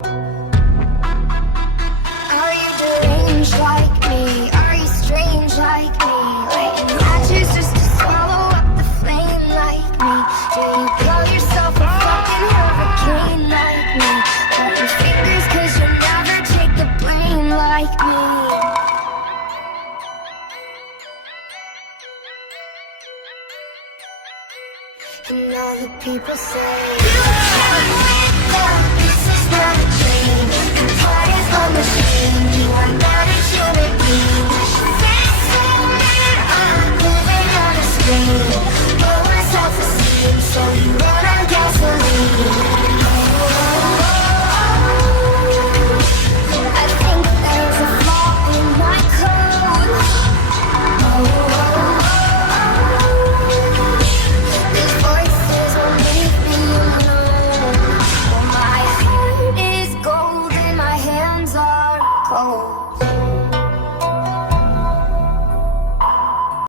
Are you deranged like me? Are you strange like me? Lighting matches just to swallow up the flame like me? Do you blow yourself a fucking hurricane like me? Cut your fingers cause you'll never take the blame like me. And all the people say you can't win that. This is not a dream. Your heart is a machine. You are not a human being. Facing me, I'm living on a screen. Low on self-esteem, so you run on gasoline. I think there's a flaw in my code. These voices won't leave me alone. Oh, my heart is gold and my hands are cold.